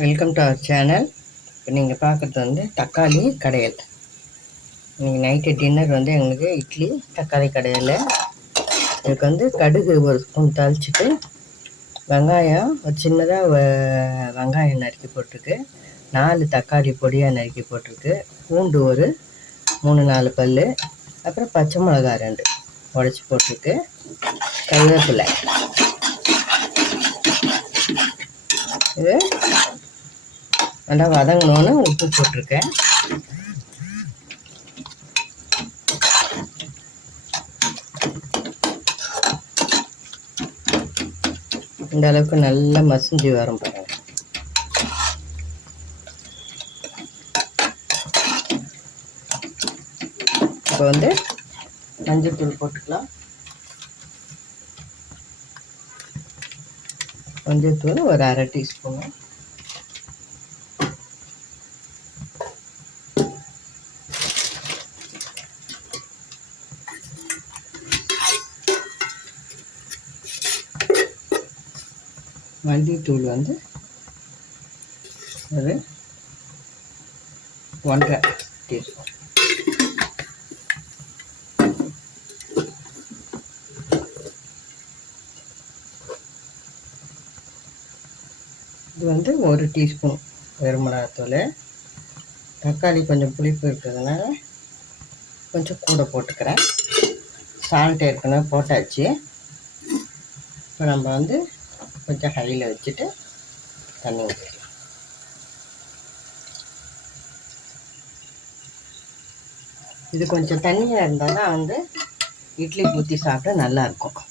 Welcome to our channel இப்போ நீங்கள் பார்க்குறது வந்து தக்காளி கடையல். இன்றைக்கி நைட்டு டின்னர் வந்து எங்களுக்கு இட்லி தக்காளி கடையல். இதுக்கு வந்து கடுகு ஒரு ஸ்பூன் தாளிச்சிட்டு வெங்காயம் ஒரு சின்னதாக வெங்காயம் நறுக்கி போட்டிருக்கு. நாலு தக்காளி பொடியாக நறுக்கி போட்டிருக்கு. பூண்டு ஒரு மூணு நாலு பல் அப்புறம் பச்சை மிளகா ரெண்டு உடச்சி போட்டிருக்கு. கருவேப்பிலை. இது நல்லா வதங்கணும்னு உப்பு போட்டிருக்கேன். இந்த அளவுக்கு நல்லா மசிஞ்சு வரும் பாருங்க. இப்போ வந்து மஞ்சள் தூள் போட்டுக்கலாம். மஞ்சள் தூள் ஒரு அரை டீஸ்பூன் மல்லித்தூள் வந்து ஒரு ஒன்றரை டீஸ்பூன் இது வந்து ஒரு டீஸ்பூன் வெறுமிளகாத்தூள் தக்காளி கொஞ்சம் புளிப்பு இருக்கிறதுனால கொஞ்சம் கூட போட்டுக்கிறேன். சால்ட் ஏற்கனவே போட்டாச்சு. இப்போ நம்ம வந்து கொஞ்சம் ஹையில் வச்சுட்டு தண்ணி ஊற்றிக்கலாம் இது கொஞ்சம் தண்ணியாக இருந்தால் தான் வந்து இட்லி ஊற்றி சாப்பிட்டா நல்லாயிருக்கும்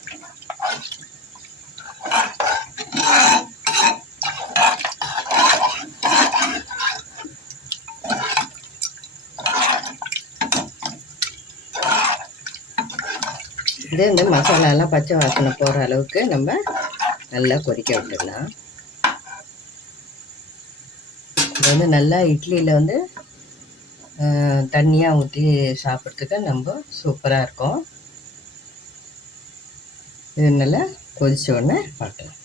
இது இந்த மசாலாலாம் பச்சை வாசனை போகிற அளவுக்கு நம்ம நல்லா கொதிக்க விட்டுடலாம். இது வந்து நல்லா இட்லியில் வந்து தண்ணியாக ஊற்றி சாப்பிட்றதுக்கு நம்ம சூப்பராக இருக்கும். இது நல்லா கொதித்த உடனே பார்க்கலாம்.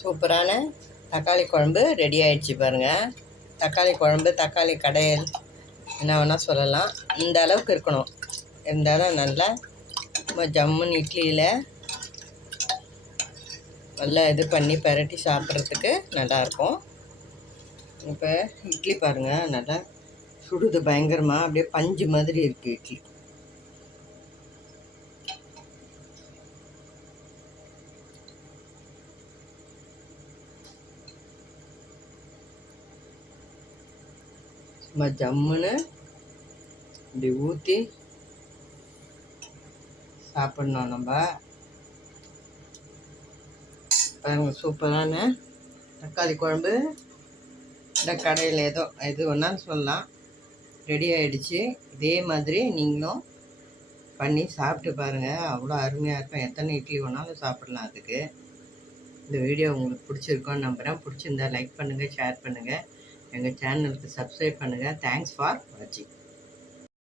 சூப்பரான தக்காளி குழம்பு ரெடி ஆயிடுச்சு பாருங்கள் தக்காளி குழம்பு தக்காளி கடையல் என்ன வேணால் சொல்லலாம். இந்த அளவுக்கு இருக்கணும். இருந்தாலும் நல்லா ஜம்முன்னு இட்லியில் நல்லா இது பண்ணி பரட்டி சாப்பிட்றதுக்கு நல்லாயிருக்கும். இப்போ இட்லி பாருங்கள் நல்லா சுடுது பயங்கரமாக அப்படியே பஞ்சு மாதிரி இருக்குது இட்லி. நம்ம ஜம்முன்னு இப்படி ஊற்றி சாப்பிட்ணும் நம்ம. பாருங்க சூப்பரான தக்காளி குழம்பு. இந்த கடையில் ஏதோ எது வேணாலும் சொல்லலாம். ரெடி ஆகிடுச்சு இதே மாதிரி நீங்களும் பண்ணி சாப்பிட்டு பாருங்கள் அவ்வளோ அருமையாக இருக்கும். எத்தனை இட்லி வேணாலும் சாப்பிட்லாம் அதுக்கு. இந்த வீடியோ உங்களுக்கு பிடிச்சிருக்கோன்னு நம்புகிறேன் பிடிச்சிருந்தா லைக் பண்ணுங்கள் ஷேர் பண்ணுங்கள் எங்கள் சேனலுக்கு சப்ஸ்கிரைப் பண்ணுங்கள் தேங்க்ஸ் ஃபார் வாட்சிங்